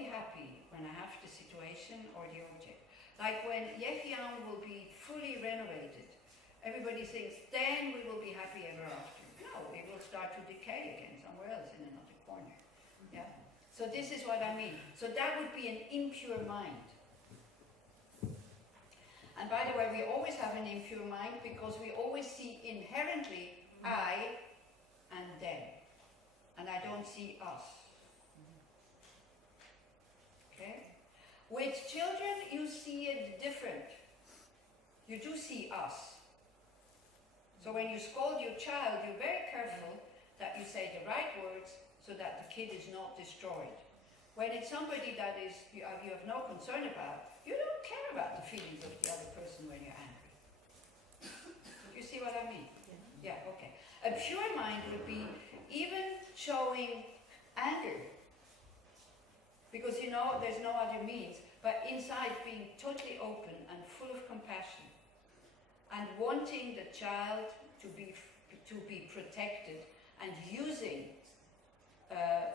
only happy when I have the situation or the object. Like when Yehiam will be fully renovated, everybody thinks, then we will be happy ever after. No, it will start to decay again somewhere else in another corner. Yeah. So this is what I mean. So that would be an impure mind. And by the way, we always have an impure mind because we always see inherently I and them. And I don't see us. Okay? With children, you see it different. You do see us. So when you scold your child, you're very careful that you say the right words so that the kid is not destroyed. When it's somebody that is you have no concern about, you don't care about the feelings of the other person when you're angry. You see what I mean? Yeah, okay. A pure mind would be even showing anger. Because you know there's no other means, but inside being totally open and full of compassion and wanting the child to be protected and using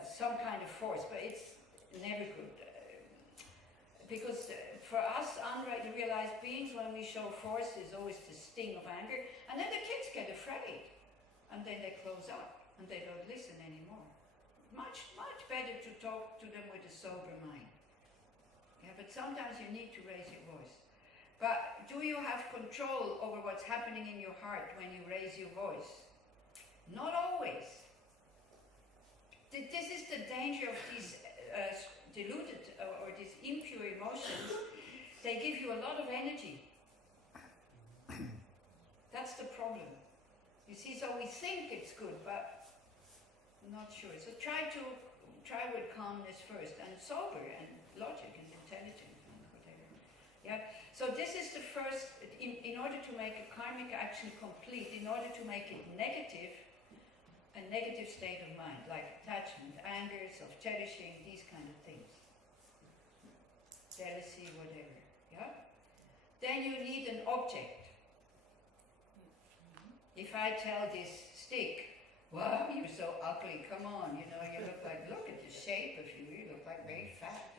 some kind of force, but it's never good. Because for us unrealized beings, when we show force, there's always the sting of anger, and then the kids get afraid, and then they close up, and they don't listen anymore. Much better to talk to them with a sober mind. Yeah, but sometimes you need to raise your voice. But do you have control over what's happening in your heart when you raise your voice? Not always. This is the danger of these deluded or these impure emotions. They give you a lot of energy. That's the problem. You see, so we think it's good, but I'm not sure. So try with calmness first, and sober, and logic, and intelligence, and whatever. Yeah. So this is the first. In order to make a karmic action complete, in order to make it negative, a negative state of mind, like attachment, anger, self-cherishing, these kind of things, jealousy, whatever. Yeah. Then you need an object. If I tell this stick, wow, you're so ugly, come on, you know, you look at the shape of you, you look like very fat.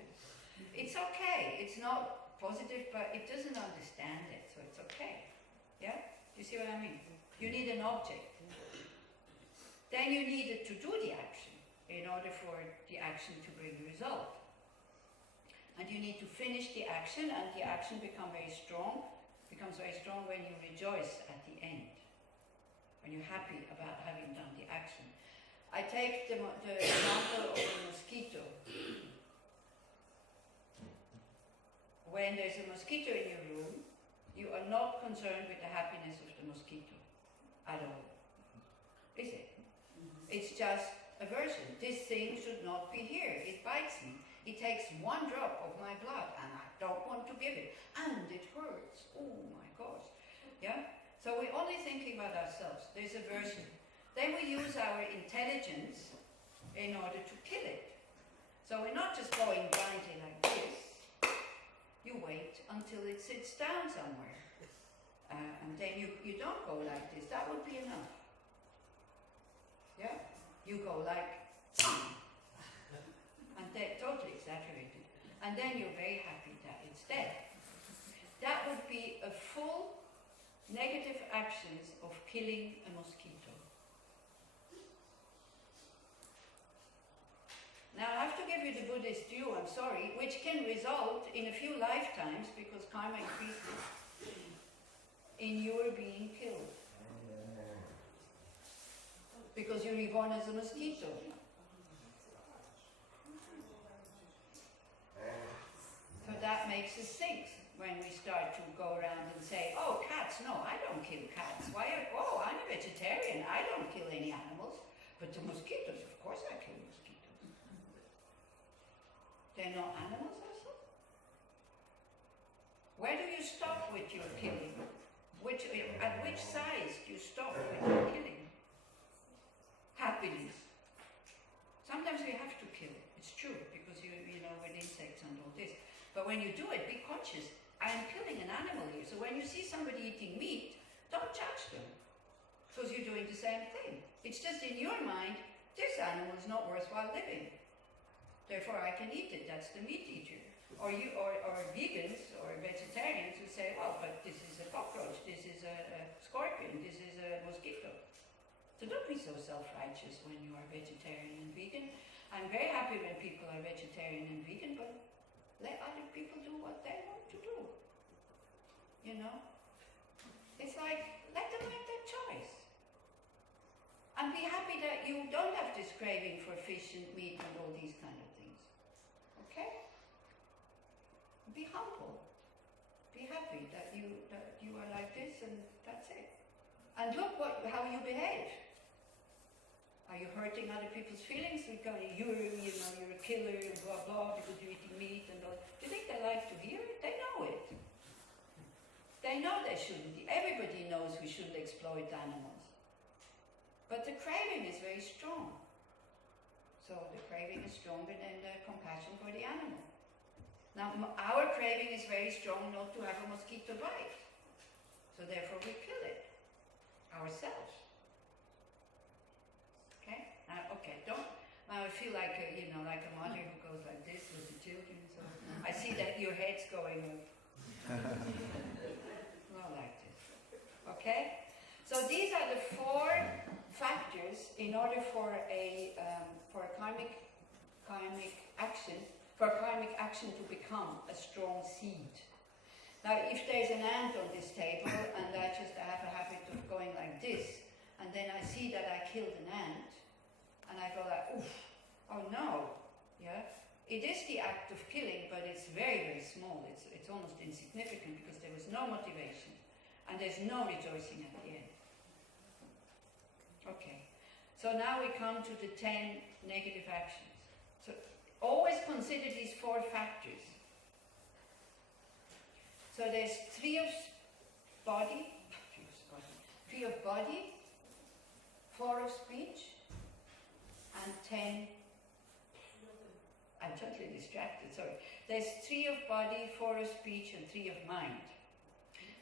It's okay, it's not positive, but it doesn't understand it, so it's okay. Yeah? Do you see what I mean? You need an object. Then you need it to do the action, in order for the action to bring a result. And you need to finish the action, and the action becomes very strong when you rejoice at the end. When you're happy about having done the action. I take the example of a mosquito. When there's a mosquito in your room, you are not concerned with the happiness of the mosquito at all. Is it? It's just aversion. This thing should not be here. It bites me. It takes one drop of my blood and I don't want to give it. And it hurts. Oh my gosh. Yeah? So we're only thinking about ourselves. There's aversion. Then we use our intelligence in order to kill it. So we're not just going blindly like this. You wait until it sits down somewhere. And then you don't go like this. That would be enough. Yeah? You go like, and then totally exaggerated. And then you're very happy that it's dead. That would be a full negative actions of killing a mosquito. Now I have to give you the Buddhist view, I'm sorry, which can result in a few lifetimes, because karma increases, in your being killed. Because you're reborn as a mosquito. So that makes us think. When we start to go around and say, oh, cats, no, I don't kill cats. I'm a vegetarian, I don't kill any animals. But the mosquitoes, of course I kill mosquitoes. They're not animals also? Where do you stop with your killing? At which size do you stop with your killing? Happiness. Sometimes we have to kill it, it's true, because you know, with insects and all this. But when you do it, be conscious. I am killing an animal here. So when you see somebody eating meat, don't judge them. Because you're doing the same thing. It's just in your mind, this animal is not worthwhile living. therefore I can eat it, that's the meat eater. Or vegans or vegetarians who say, well, but this is a cockroach, this is a scorpion, this is a mosquito. So don't be so self-righteous when you are vegetarian and vegan. I'm very happy when people are vegetarian and vegan, but let other people do what they want to do. You know? It's like, let them make their choice. And be happy that you don't have this craving for fish and meat and all these kind of things. Okay? Be humble. Be happy that you are like this and that's it. And look how you behave. Are you hurting other people's feelings? Because you're a killer and blah blah because you're eating meat and all. Do you think they like to hear it? They know it. They know they shouldn't. Everybody knows we shouldn't exploit animals. But the craving is very strong. So the craving is stronger than the compassion for the animal. Now, our craving is very strong not to have a mosquito bite. So therefore we kill it ourselves. Okay? Okay, don't, I feel like like a mother who goes like this with the children. So I see that your head's going up. Not like this. Okay? So these are the 4 factors in order for a karmic action, for karmic action to become a strong seed. Now, if there's an ant on this table, and I have a habit of going like this, and then I see that I killed an ant, and I go like, oof, oh no, yeah? It is the act of killing, but it's very, very small. It's almost insignificant because there was no motivation, and there's no rejoicing at the end. Okay, so now we come to the 10 negative actions. So always consider these 4 factors. So there's 3 of body, 4 of speech, and 10. I'm totally distracted, sorry. There's 3 of body, 4 of speech, and 3 of mind.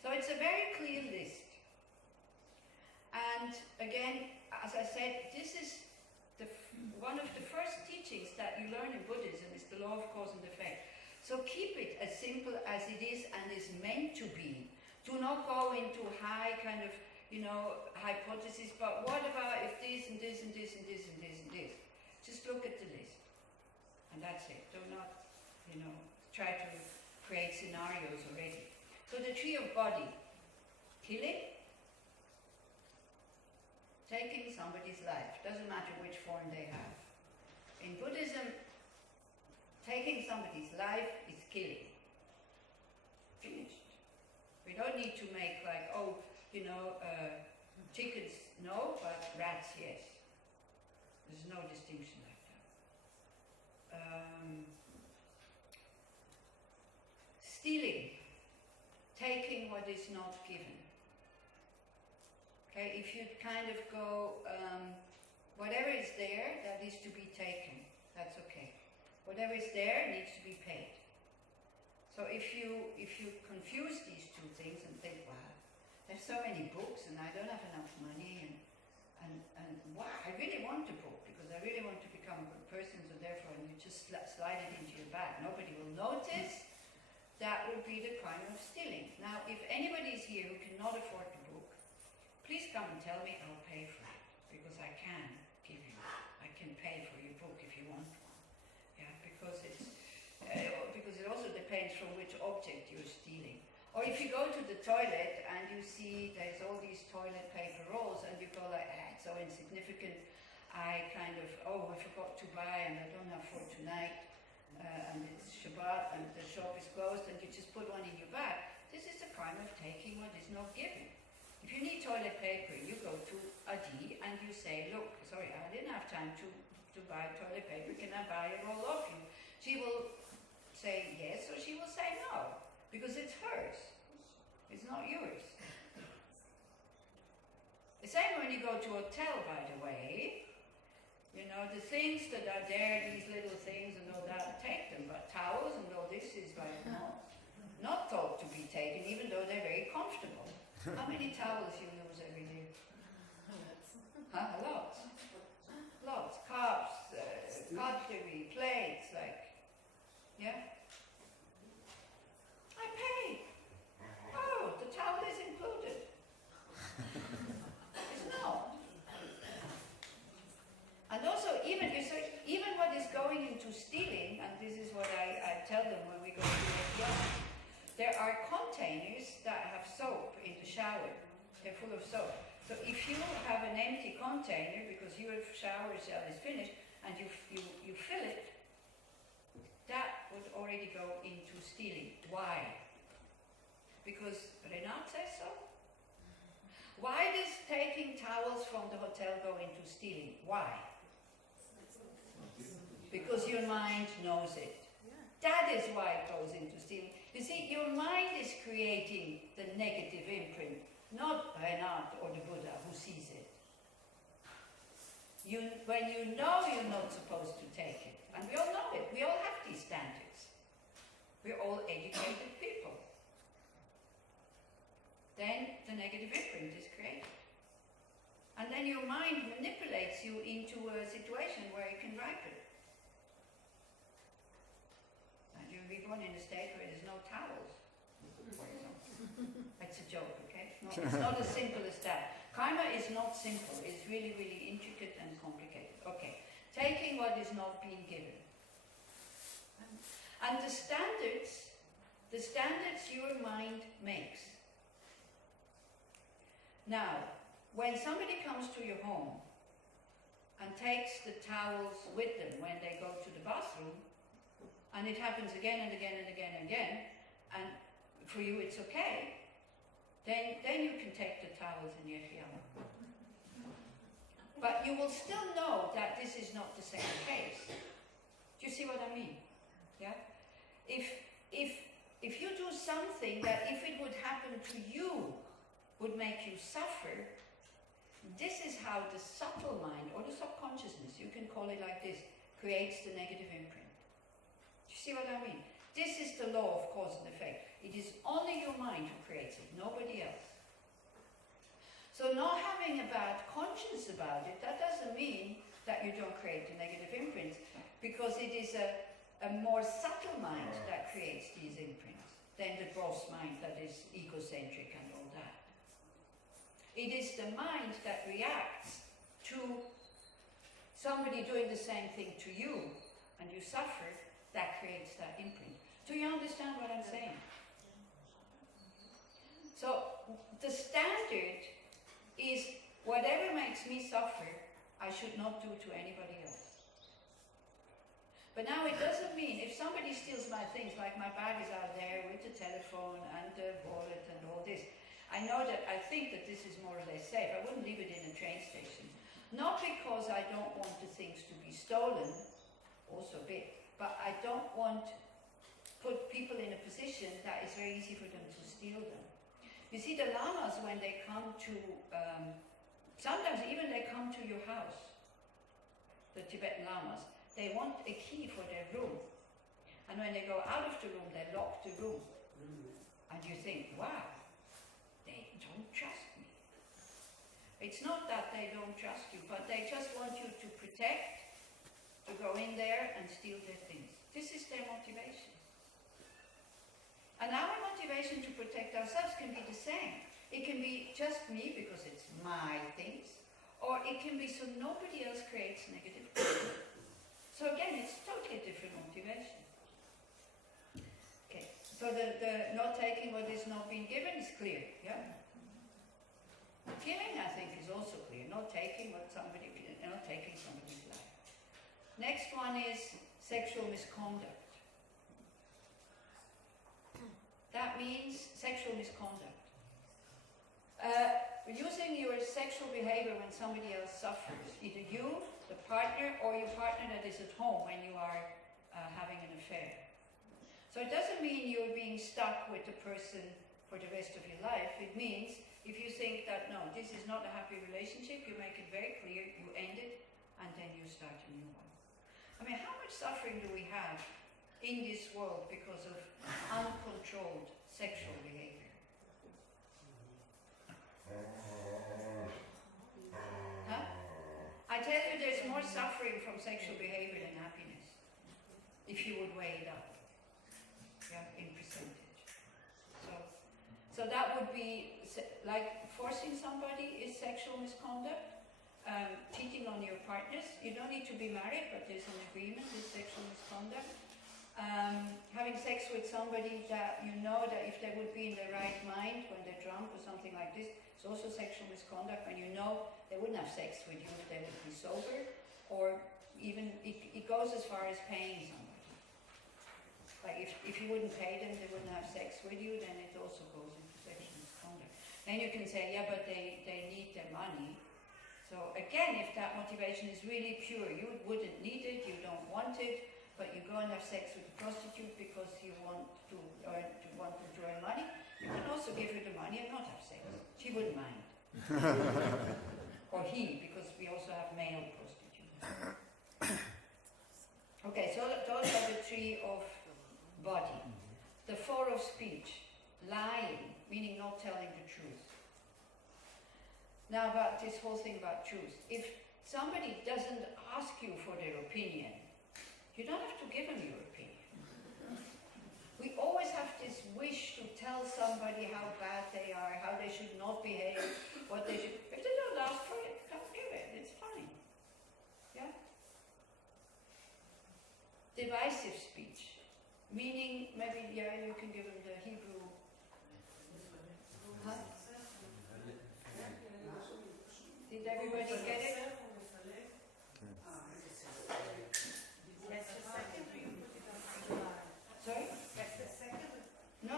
So it's a very clear list. And again, as I said, this is one of the first teachings that you learn in Buddhism is the law of cause and effect. So keep it as simple as it is and is meant to be. Do not go into high kind of, hypotheses, but what about if this and this and this and this and this and this? Just look at the list. And that's it. Do not, try to create scenarios already. So the 3 of body, killing, taking somebody's life, doesn't matter which form they have. In Buddhism, taking somebody's life is killing. Finished. We don't need to make like, chickens no, but rats yes. There's no distinction like that. Stealing, taking what is not given. Okay, if you kind of go, whatever is there that is to be taken, that's okay. Whatever is there needs to be paid. So if you confuse these 2 things and think, wow, there's so many books and I don't have enough money and wow, I really want a book because I really want to become a good person, so therefore you just slide it into your bag. Nobody will notice. That would be the crime of stealing. Now, if anybody is here who cannot afford the book, please come and tell me, I'll pay for it, because I can give you, I can pay for your book if you want one. Yeah, because it also depends from which object you're stealing. Or if you go to the toilet and you see there's all these toilet paper rolls and you go like, it's so insignificant, I kind of, I forgot to buy and I don't have for tonight, and it's Shabbat and the shop is closed, and you just put one in your bag. This is a crime of taking what is not given. If you need toilet paper, you go to Adi and you say, look, sorry, I didn't have time to buy toilet paper, can I buy a roll off you? She will say yes, or she will say no, because it's hers. It's not yours. The same when you go to a hotel, by the way. The things that are there, these little things and all that, take them, but towels and all this is like not thought to be taken, even though they're very comfortable. How many towels you use every day? Lots. Lots. Cups, cutlery, plates, containers that have soap in the shower. They're full of soap. So if you have an empty container because your shower gel is finished and you fill it, that would already go into stealing. Why? Because Renat says so. Why does taking towels from the hotel go into stealing? Why? Because your mind knows it. That is why it goes into stealing. You see, your mind is creating the negative imprint, not Renat or the Buddha who sees it. When you know you're not supposed to take it, and we all know it, we all have these standards. We're all educated people. Then the negative imprint is created. And then your mind manipulates you into a situation where you can ripen. And you'll be born in a state where there's no towels, for example. It's a joke, okay? It's not as simple as that. Karma is not simple. It's really, really intricate and complicated. Okay. Taking what is not being given. And the standards your mind makes. Now, when somebody comes to your home and takes the towels with them when they go to the bathroom, and it happens again and again and again and again, and for you it's okay, then you can take the towels in Yechiyama. But you will still know that this is not the same case. Do you see what I mean? Yeah? If you do something that if it would happen to you would make you suffer, this is how the subtle mind, or the subconsciousness, you can call it like this, creates the negative imprint. Do you see what I mean? This is the law of cause and effect. It is only your mind who creates it, nobody else. So not having a bad conscience about it, that doesn't mean that you don't create the negative imprints, because it is a more subtle mind that creates these imprints than the gross mind that is egocentric and all that. It is the mind that reacts to somebody doing the same thing to you and you suffer, that creates that imprint. Do you understand what I'm saying? So the standard is whatever makes me suffer, I should not do to anybody else. But now it doesn't mean if somebody steals my things, like my bag is out there with the telephone and the wallet and all this, I know that I think that this is more or less safe. I wouldn't leave it in a train station. Not because I don't want the things to be stolen, also big, but I don't want to put people in a position that is very easy for them to steal them. You see, the lamas, when they come to, sometimes even they come to your house, the Tibetan lamas, they want a key for their room. And when they go out of the room, they lock the room. And you think, wow, they don't trust me. It's not that they don't trust you, but they just want you to protect, to go in there and steal their things. This is their motivation. And our motivation to protect ourselves can be the same. It can be just me because it's my things, or it can be so nobody else creates negative things. So again, it's totally different motivation. Okay, so the not taking what is not being given is clear, yeah? Giving, I think, is also clear. Not taking somebody's life. Next one is sexual misconduct. That means sexual misconduct. Using your sexual behavior when somebody else suffers, either you, the partner, or your partner that is at home when you are having an affair. So it doesn't mean you're being stuck with the person for the rest of your life. It means if you think that, no, this is not a happy relationship, you make it very clear, you end it, and then you start a new one. I mean, how much suffering do we have in this world because of uncontrolled sexual behavior? Huh? I tell you, there's more suffering from sexual behavior than happiness, if you would weigh it up, yeah, in percentage. So that would be like forcing somebody is sexual misconduct. Cheating on your partners. You don't need to be married, but there's an agreement is sexual misconduct. Having sex sex with somebody that you know that if they would be in the right mind when they're drunk or something like this, it's also sexual misconduct when you know they wouldn't have sex with you if they would be sober, or even it goes as far as paying somebody. Like if you wouldn't pay them, they wouldn't have sex with you, then it also goes into sexual misconduct. Then you can say, yeah, but they need their money. So again, if that motivation is really pure, you wouldn't need it, you don't want it, but you go and have sex with a prostitute because you want to earn money, you can also give her the money and not have sex. She wouldn't mind. Or he, because we also have male prostitutes. Okay, so those are the three of body. The four of speech. Lying, meaning not telling the truth. Now about this whole thing about truth. If somebody doesn't ask you for their opinion, you don't have to give them your opinion. We always have this wish to tell somebody how bad they are, how they should not behave, what they should... If they don't ask for it, don't give it. It's fine. Yeah? Divisive speech. Meaning, maybe, yeah, you can give them the Hebrew... Huh? Did everybody get it? Sorry?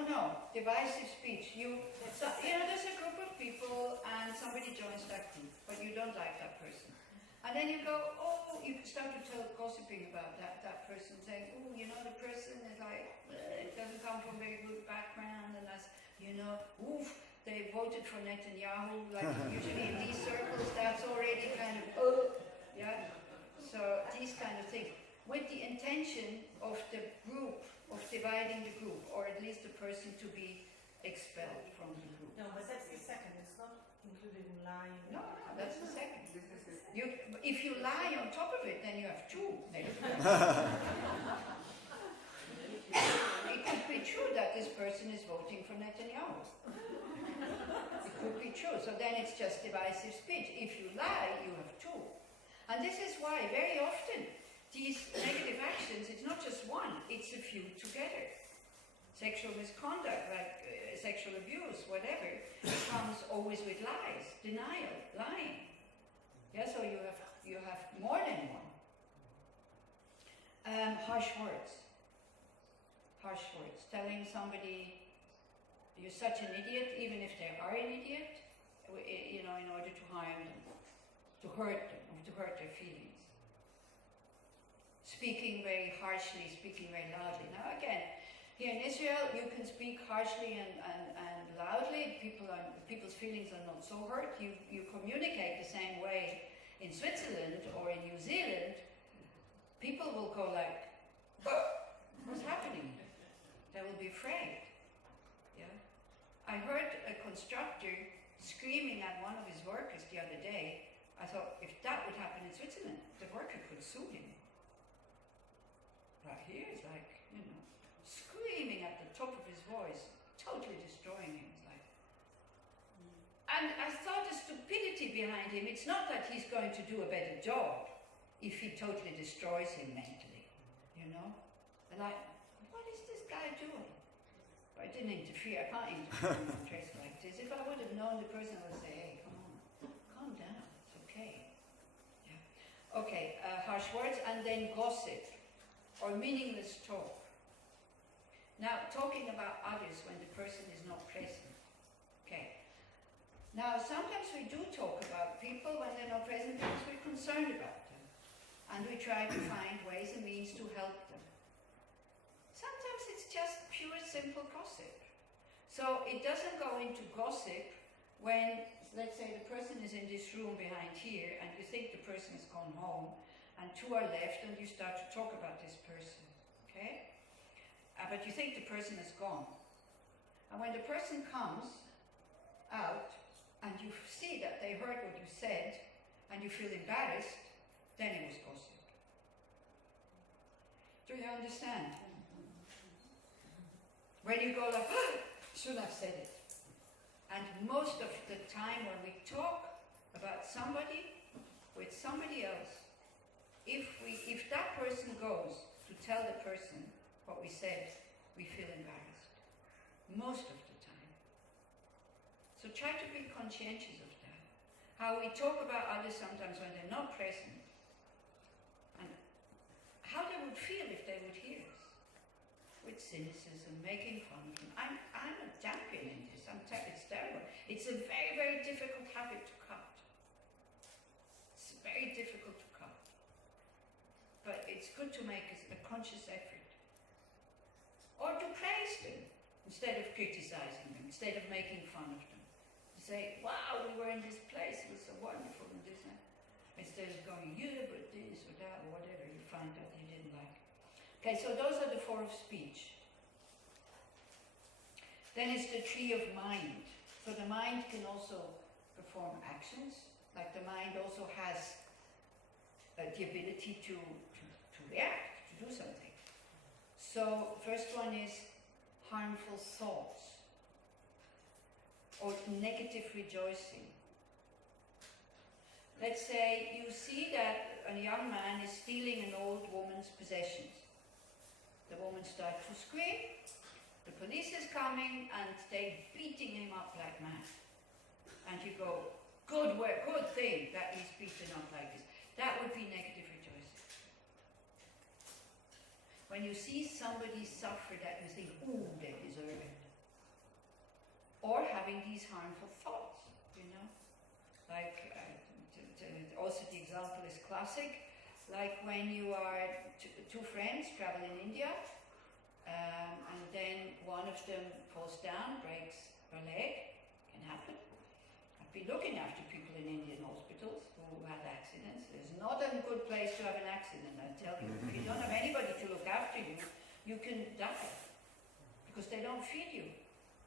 No. Divisive speech. You know, there's a group of people and somebody joins that group, but you don't like that person. And then you go, oh, you start to tell gossiping about that person, saying, oh, you know, the person is like, it doesn't come from a very good background, and that's, you know, oof, they voted for Netanyahu, like usually in these circles, that's already kind of, yeah. So these kind of things, with the intention of the group, of dividing the group, or at least the person to be expelled from the group. No, but that's the second, it's not included in lying. No, that's the second. If you lie on top of it, then you have two. It could be true that this person is voting for Netanyahu. It could be true. So then it's just divisive speech. If you lie, you have two. And this is why very often these negative actions, it's not just one, it's a few together. Sexual misconduct, like sexual abuse, whatever, comes always with lies, denial, lying. Yeah, so you have more than one. Harsh words. Harsh words. Telling somebody you're such an idiot, even if they are an idiot, you know, in order to harm them, to hurt them, to hurt their feelings. Speaking very harshly, speaking very loudly. Now again, here in Israel, you can speak harshly and loudly. People's feelings are not so hurt. You communicate the same way in Switzerland or in New Zealand. People will go like, what's happening? They will be afraid. Yeah. I heard a constructor screaming at one of his workers the other day. I thought, if that would happen in Switzerland, the worker could sue him. But here it's like, you know, screaming at the top of his voice, totally destroying him. It's like, and I saw the stupidity behind him. It's not that he's going to do a better job if he totally destroys him mentally, you know? And like, what is this guy doing? I didn't interfere. I can't interfere in a place like this. If I would have known the person, I would say, hey, come on, calm down. It's okay. Yeah. Okay, harsh words, and then gossip or meaningless talk. Now, talking about others when the person is not present. Okay. Now, sometimes we do talk about people when they're not present because we're concerned about them. And we try to find ways and means to help them. Sometimes it's just pure, simple gossip. So it doesn't go into gossip when, let's say, the person is in this room behind here and you think the person has gone home and two are left and you start to talk about this person, okay? But you think the person is gone. And when the person comes out and you see that they heard what you said and you feel embarrassed, then it was gossip. Do you understand? When you go like, should have said it. And most of the time when we talk about somebody with somebody else, if that person goes to tell the person what we said, we feel embarrassed. Most of the time. So try to be conscientious of that. How we talk about others sometimes when they're not present. And how they would feel if they would hear us. With cynicism, making fun of them. I'm a champion in this. It's terrible. It's a very, very difficult habit to cut. It's very difficult to cut. But it's good to make a conscious effort. Or to praise them, instead of criticizing them, instead of making fun of them. To say, wow, we were in this place, it was so wonderful, and this, and instead of going, yeah, but this or that, or whatever you find out you didn't like. Okay, so those are the four of speech. Then it's the tree of mind. So the mind can also perform actions, like the mind also has the ability to react, to do something. So first one is harmful thoughts or negative rejoicing. Let's say you see that a young man is stealing an old woman's possessions. The woman starts to scream, the police is coming and they're beating him up like mad. And you go, good work, good thing that he's beaten up like this. That would be negative rejoicing. When you see somebody suffer that you think, ooh, they deserve it. Or having these harmful thoughts, you know. Like, also the example is classic. Like when you are two friends travel in India, and then one of them falls down, breaks her leg, can happen. I've been looking after people in Indian hospitals who had accidents. It's not a good place to have an accident, I tell you. If you don't have anybody to look after you, you can die. Because they don't feed you.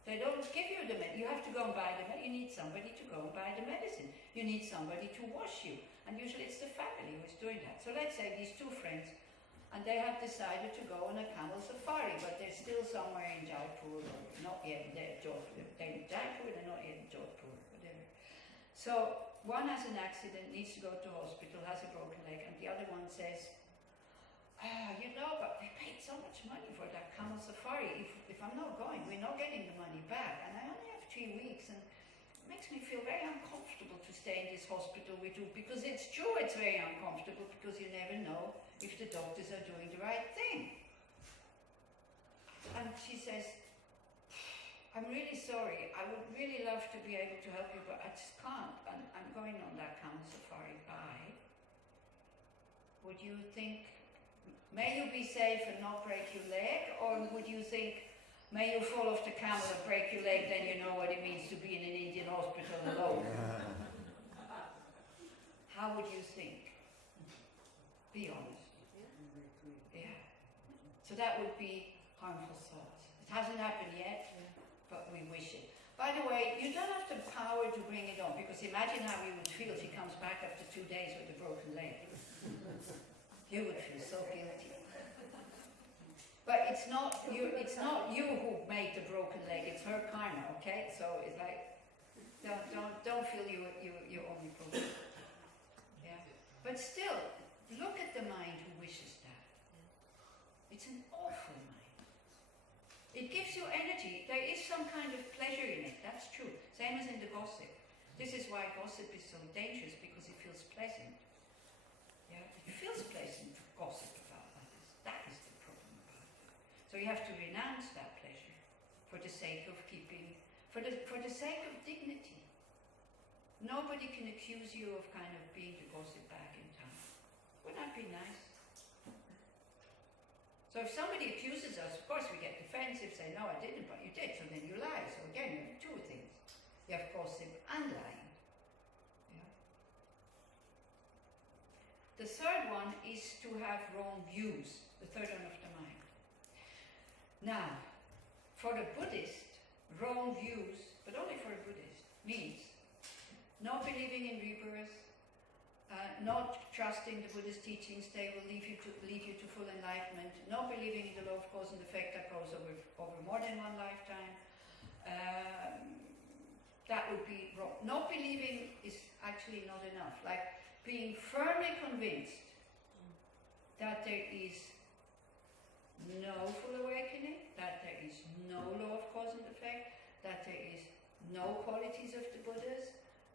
They don't give you the medicine. You have to go and buy the medicine. You need somebody to go and buy the medicine. You need somebody to wash you. And usually it's the family who is doing that. So let's say these two friends, and they have decided to go on a camel safari, but they're still somewhere in Jaipur, or not yet in Jaipur. They're in Jaipur, they're not yet in Jaipur, whatever. So one has an accident, needs to go to hospital, has a broken leg, and the other one says, you know, but we paid so much money for that camel safari. If I'm not going, we're not getting the money back. And I only have 3 weeks, and it makes me feel very uncomfortable to stay in this hospital with you, because it's true it's very uncomfortable, because you never know if the doctors are doing the right thing. And she says, I'm really sorry, I would really love to be able to help you, but I just can't. I'm going on that camel safari. Bye. Would you think, may you be safe and not break your leg? Or would you think, may you fall off the camel and break your leg, then you know what it means to be in an Indian hospital alone? How would you think? Be honest. Yeah. So that would be harmful thoughts. It hasn't happened yet, but we wish it. By the way, you don't have the power to bring it on, because imagine how you would feel if he comes back after 2 days with a broken leg. You would feel so guilty. But it's not you who made the broken leg, it's her karma, okay? So it's like, don't feel you're only broken. Yeah. But still, look at the mind who wishes that. It's an awful mind. It gives you energy. There is some kind of pleasure in it, that's true. Same as in the gossip. This is why gossip is so dangerous, because it feels pleasant. Yeah? It feels pleasant to gossip about others. That is the problem about it. So you have to renounce that pleasure for the sake of keeping, for the sake of dignity. Nobody can accuse you of kind of being the gossip bag in town. Wouldn't that be nice? So if somebody accuses us, of course we get defensive, say, no, I didn't, but you did, so then you lie. So again, you have two things. You have gossip and lying. Yeah. The third one is to have wrong views, the third one of the mind. Now, for a Buddhist, wrong views, but only for a Buddhist, means not believing in rebirth, not trusting the Buddhist teachings, they will lead you to full enlightenment, not believing in the law of cause and effect that goes over more than one lifetime. That would be wrong. Not believing is actually not enough. Like being firmly convinced that there is no full awakening, that know qualities of the Buddhas,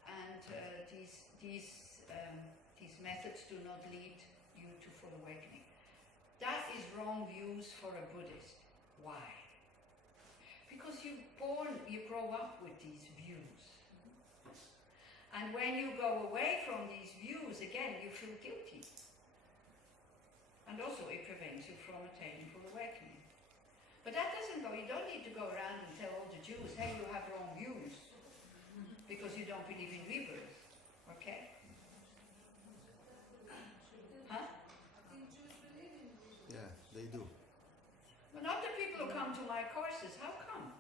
and these methods do not lead you to full awakening. That is wrong views for a Buddhist. Why? Because you grow up with these views. And when you go away from these views, again, you feel guilty. And also it prevents you from attaining full awakening. But that doesn't go, you don't need to go around and tell all the Jews, hey, you have wrong views, because you don't believe in rebirth. Okay? Huh? Yeah, they do. Well, not the people who come to my courses. How come?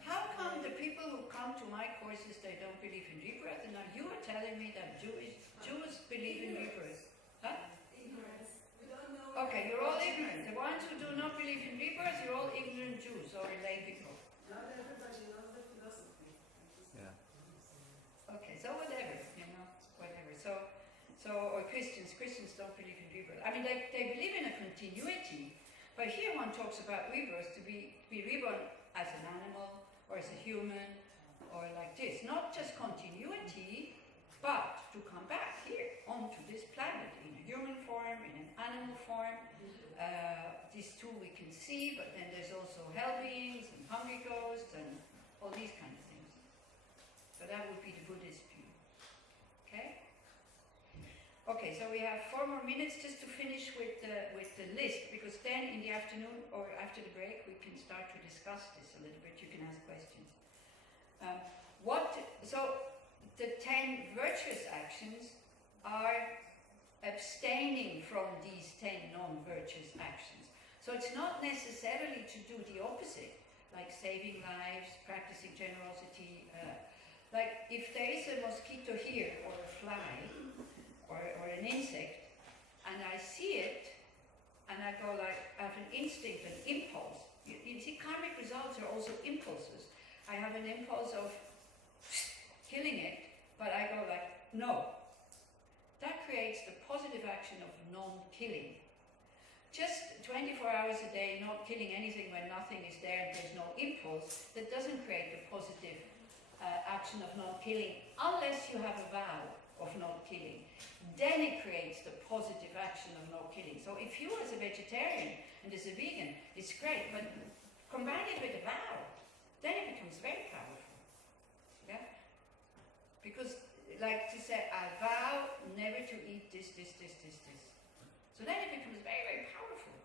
How come the people who come to my courses, they don't believe in rebirth? And now you are telling me that Jews believe in rebirth. Huh? Ignorance. We don't know. Okay, you're all ignorant. The ones who do not believe in rebirth, you're all ignorant Jews or lay people. Not everybody knows the philosophy. Yeah. Okay, so whatever, whatever. Or Christians don't believe in rebirth. I mean, they believe in a continuity, but here one talks about rebirth to be reborn as an animal, or as a human, or like this. Not just continuity, but to come back here, onto this planet, in a human form, in an animal form. These two we can see, but then there's also hell beings, and hungry ghosts, and all these kind of things. So that would be the Buddhist view. Okay? Okay, so we have 4 more minutes just to finish with the list, because then in the afternoon or after the break we can start to discuss this a little bit. You can ask questions. So the 10 virtuous actions are abstaining from these 10 non-virtuous actions. So it's not necessarily to do the opposite, like saving lives, practicing generosity. Like if there is a mosquito here, or a fly, or an insect, and I see it, and I go like, I have an instinct, an impulse. You see, karmic results are also impulses. I have an impulse of killing it, but I go like, no. That creates the positive action of non-killing. Just 24 hours a day not killing anything when nothing is there and there's no impulse, that doesn't create the positive action of non-killing, unless you have a vow of not killing. Then it creates the positive action of not killing. So if you as a vegetarian and as a vegan, it's great, but combine it with a vow, then it becomes very powerful. Yeah? Because, like to say, I vow never to eat this. So then it becomes very, very powerful.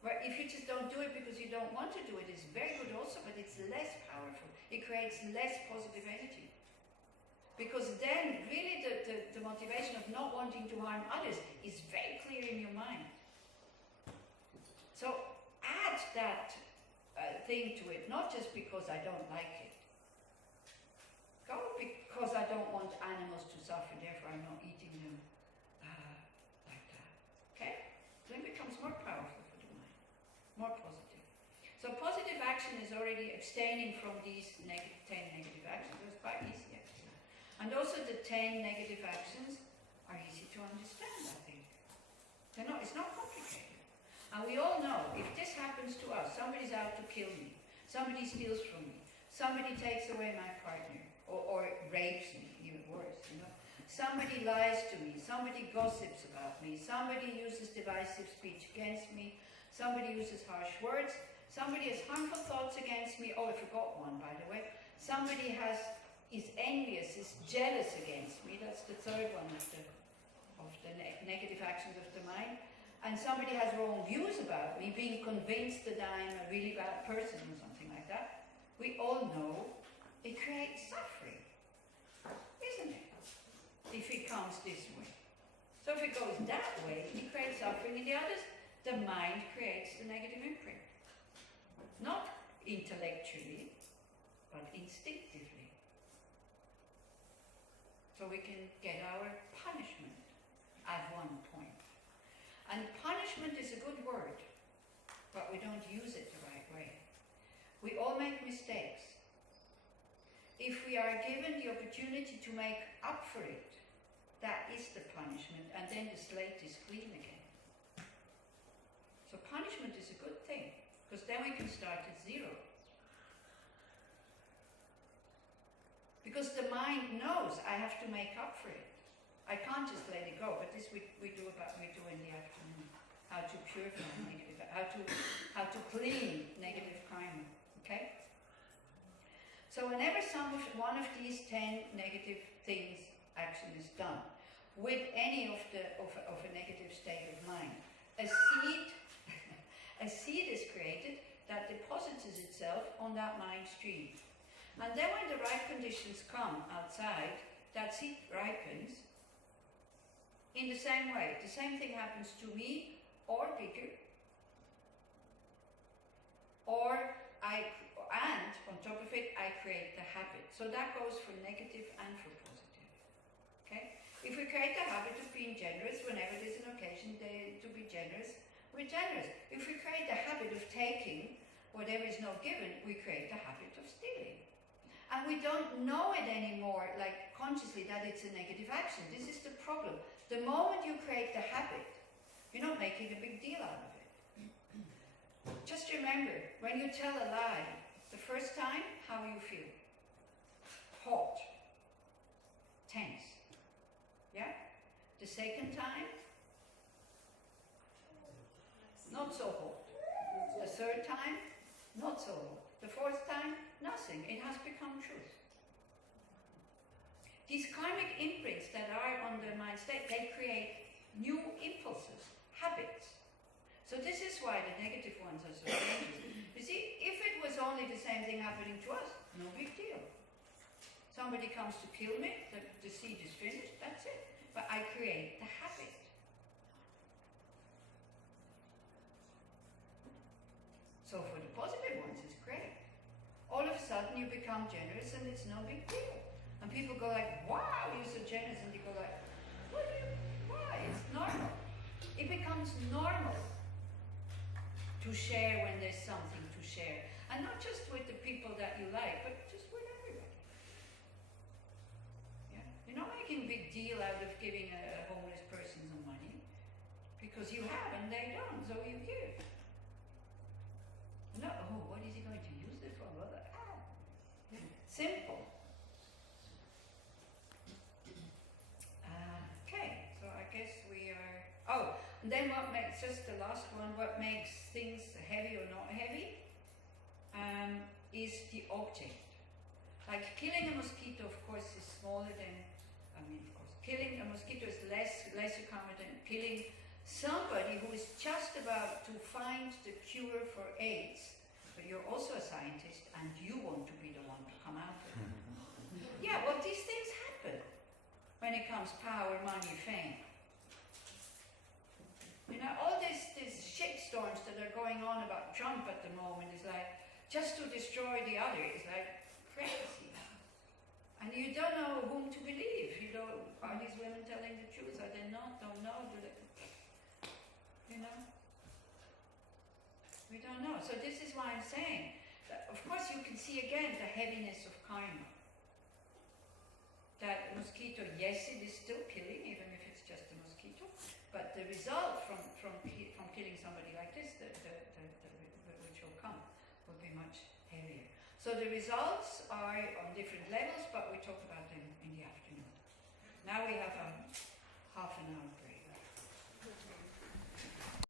Where if you just don't do it because you don't want to do it, it's very good also, but it's less powerful. It creates less positive energy. Because then, really, the motivation of not wanting to harm others is very clear in your mind. So, add that thing to it, not just because I don't like it. Go because I don't want animals to suffer, therefore I'm not eating them like that. Okay? Then it becomes more powerful for the mind, more positive. So, positive action is already abstaining from these 10 negative actions. It's quite easy, actually. And also the 10 negative actions are easy to understand, I think. It's not complicated. And we all know, if this happens to us, somebody's out to kill me, somebody steals from me, somebody takes away my partner, or rapes me, even worse, Somebody lies to me, somebody gossips about me, somebody uses divisive speech against me, somebody uses harsh words, somebody has harmful thoughts against me. Oh, I forgot one, by the way. Somebody is envious, is jealous against me. That's the third one of the negative actions of the mind. And somebody has wrong views about me, being convinced that I'm a really bad person or something like that. We all know it creates suffering, isn't it? If it comes this way. So if it goes that way, it creates suffering. In the others, the mind creates the negative imprint. Not intellectually, but instinctively. So we can get our punishment at one point. And punishment is a good word, but we don't use it the right way. We all make mistakes. If we are given the opportunity to make up for it, that is the punishment, and then the slate is clean again. So punishment is a good thing, because then we can start at zero. mind knows I have to make up for it. I can't just let it go, but this we do in the afternoon. How to purify negative, how to clean negative karma. Okay? So whenever one of these 10 negative things action is done, with any of a negative state of mind, a seed is created that deposits itself on that mind stream. And then when the right conditions come outside, that seed ripens in the same way. The same thing happens to me, or bigger, and on top of it, I create the habit. So that goes for negative and for positive. Okay? If we create the habit of being generous whenever there's an occasion to be generous, we're generous. If we create the habit of taking whatever is not given, we create the habit of stealing. And we don't know it anymore, like consciously, that it's a negative action. This is the problem. The moment you create the habit, you're not making a big deal out of it. Just remember, when you tell a lie, the first time, how you feel? Hot. Tense. Yeah? The second time, not so hot. The third time, not so hot. The fourth time, nothing. It has become truth. These karmic imprints that are on the mind state, they create new impulses, habits. So this is why the negative ones are so dangerous. You see, if it was only the same thing happening to us, no big deal. Somebody comes to kill me, the seed is finished, that's it. But I create the habit. So for the positive ones, it's great. All of a sudden you become generous and it's no big deal. And people go like, wow, you're so generous. And you go like, why? It's normal. It becomes normal to share when there's something to share. And not just with the people that you like, but just with everybody. Yeah? You're not making a big deal out of giving a homeless person some money. Because you have and they don't, so you give. No, oh, what is he going to use this for? Well, simple. Okay, so I guess we are... Oh, and then what makes, just the last one, what makes things heavy or not heavy is the object. Like killing a mosquito, of course, is smaller than, killing a mosquito is lesser karma than killing somebody who is just about to find the cure for AIDS, but you're also a scientist and you want to be the one to come out with it. Yeah, well, these things happen when it comes power, money, fame. You know, all these shitstorms that are going on about Trump at the moment is like, just to destroy the other is like crazy. And you don't know whom to believe. You know, are these women telling the truth? Are they not? Don't know. Do they? You know? We don't know. So this is why I'm saying that, of course, you can see again the heaviness of karma. That mosquito, yes, it is still killing, even if it's just a mosquito. But the result from killing somebody like this, which will come, will be much heavier. So the results are on different levels, but we talk about them in the afternoon. Now we have a